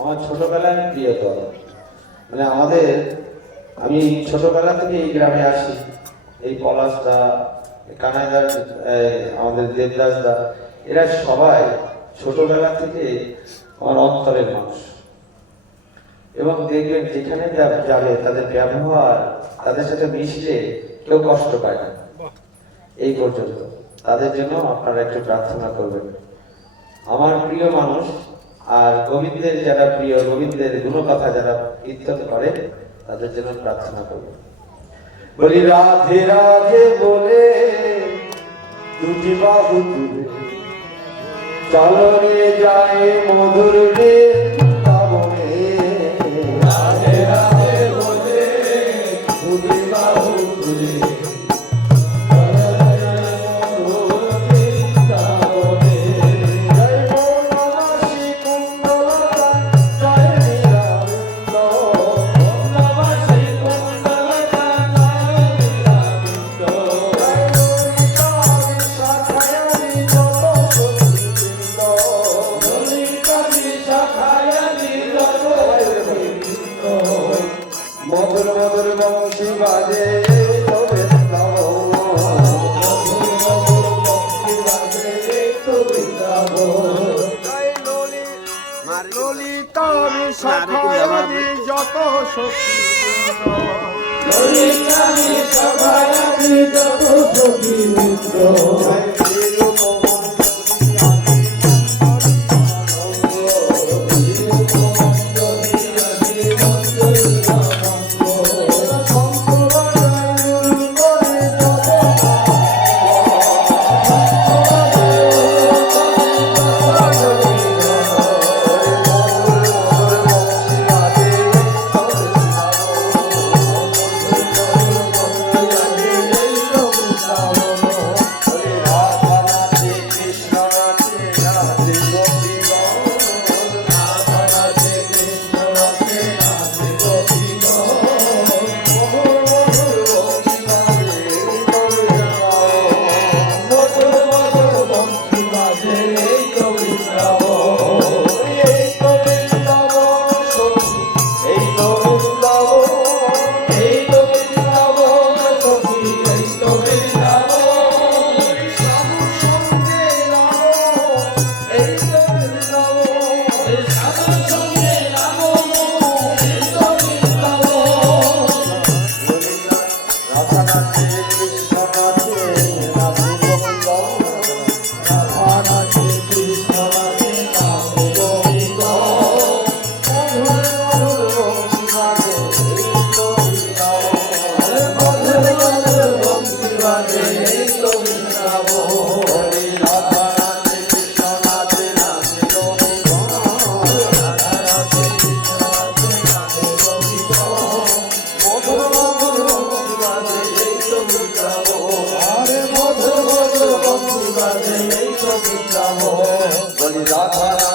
আমার ছোটবেলায় প্রিয় দল, মানে আমাদের আমি ছোটবেলা থেকে এই গ্রামে আসি, এই পলাশদা, কানাইদার, আমাদের দেবদাসদা, এরা সবাই ছোটবেলা থেকে আমার অন্তরের মানুষ। এবং দেখবেন যেখানে যাবে তাদের ব্যবহার, তাদের সাথে মিশলে কেউ কষ্ট পায় না। এই পর্যন্ত তাদের জন্য আপনারা একটু প্রার্থনা করবেন। আমার প্রিয় মানুষ আর গোবিন্দের যারা প্রিয়, গোবিন্দের গুণকথা যারা কীর্তন করে, তাদের জন্য প্রার্থনা করবেন। বলি রাধে রাধে বলে দুটি বাহু তুলে চলনে যায় মধুর রে শ্রাবণে। রাধে রাধে বলে দুটি বাহু তুলে মধুর মধুর বংশী বাজে ললিতার সখায়াদি যত সখী, ললিতার সখায়াদি যত সখী মিত্র। Krishna রাধা